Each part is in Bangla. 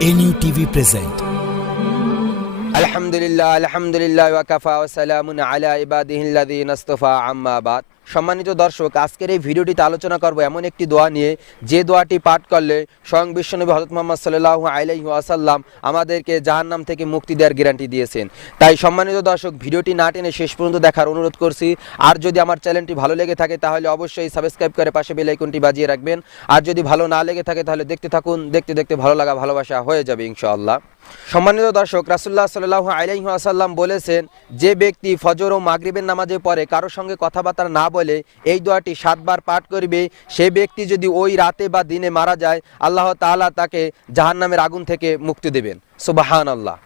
nutv present আলহামদুলিল্লাহ আলহামদুলিল্লাহ ওয়া কাফা ওয়া সালামুন আলা ইবাদিহিল্লাযিনা ইসতাফা আম্মা বাদ। সম্মানিত দর্শক, আজকের এই ভিডিওটিতে আলোচনা করব এমন একটি দোয়া নিয়ে, যে দোয়াটি পাঠ করলে স্বয়ং বিশ্বনবী হযরত মুহাম্মদ সাল্লাল্লাহু আলাইহি ওয়াসাল্লাম আমাদেরকে জাহান্নাম থেকে মুক্তি দেওয়ার গ্যারান্টি দিয়েছেন। তাই সম্মানিত দর্শক, ভিডিওটি না টেনে শেষ পর্যন্ত দেখার অনুরোধ করছি। আর যদি আমার চ্যানেলটি ভালো লেগে থাকে তাহলে অবশ্যই সাবস্ক্রাইব করে পাশে বেল আইকনটি বাজিয়ে রাখবেন। আর যদি ভালো না লেগে থাকে তাহলে দেখতে থাকুন, দেখতে দেখতে ভালো লাগা ভালোবাসা হয়ে যাবে ইনশাআল্লাহ। সম্মানিত দর্শক, রাসূলুল্লাহ সাল্লাল্লাহু আলাইহি ওয়াসাল্লাম বলেছেন, যে ব্যক্তি ফজর ও মাগরিবের নামাজে পড়ে কারোর সঙ্গে কথাবার্তা না বলে এই দোয়াটি 7 বার পাঠ করবে, সে ব্যক্তি যদি ওই রাতে বা দিনে মারা যায়, আল্লাহ তাআলা তাকে জাহান্নামের আগুন থেকে মুক্তি দেবেন। সুবহানাল্লাহ।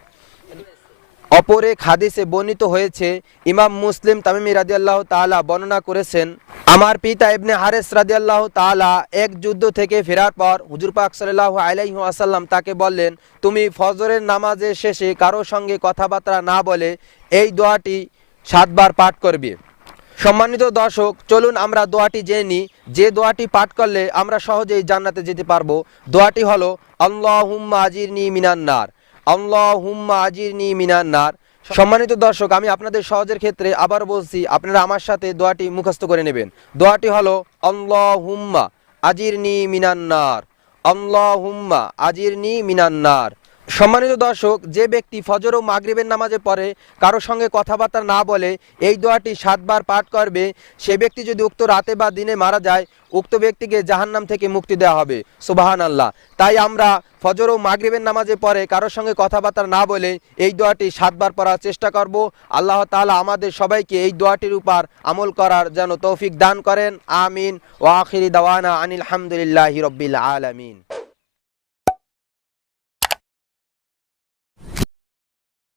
অপর এক হাদিসে বর্ণিত হয়েছে, ইমাম মুসলিম তামিমি রাদিয়াল্লাহু তাআলা বর্ণনা করেছেন, আমার পিতা ইবনে হারেস রাদিয়াল্লাহু তাআলা এক যুদ্ধ থেকে ফেরার পর হুজুর পাক সাল্লাল্লাহু আলাইহি ওয়াসাল্লাম তাকে বললেন, তুমি ফজরের নামাজের শেষে কারোর সঙ্গে কথাবার্তা না বলে এই দোয়াটি 7 বার পাঠ করবে। সম্মানিত দর্শক, চলুন আমরা দোয়াটি জেনে নিই। যে দোয়াটি পাঠ করলে আমরা সহজেই জান্নাতে যেতে পারবো। দোয়াটি হলো আল্লাহুম্মা আজিরনি মিনান নার, আল্লাহুম্মা আজিরনি মিনান নার। সম্মানিত দর্শক, আমি আপনাদের সহজের ক্ষেত্রে আবার বলছি, আপনারা আমার সাথে দোয়াটি মুখস্থ করে নেবেন। দোয়াটি হলো আল্লাহুম্মা আজিরনি মিনান নার, আল্লাহুম্মা আজিরনি মিনান নার। সম্মানিত দর্শক, যে ব্যক্তি ফজর ও মাগরিবের নামাজে পড়ে কারো সঙ্গে কথাবার্তা না বলে এই দোয়াটি 7 বার পাঠ করবে, সে ব্যক্তি যদি উক্ত রাতে বা দিনে মারা যায়, উক্ত ব্যক্তিকে জাহান্নাম থেকে মুক্তি দেওয়া হবে। সুবহানাল্লাহ। তাই আমরা ফজর ও মাগরিবের নামাজে পড়ে কারোর সঙ্গে কথাবার্তা না বলে এই দোয়াটি 7 বার পড়ার চেষ্টা করব। আল্লাহ তাআলা আমাদের সবাইকে এই দোয়াটির উপর আমল করার যেন তৌফিক দান করেন। আমিন। ওয়া আখিরি দাওয়ানা আনিল হামদুলিল্লাহি রাব্বিল আলামিন।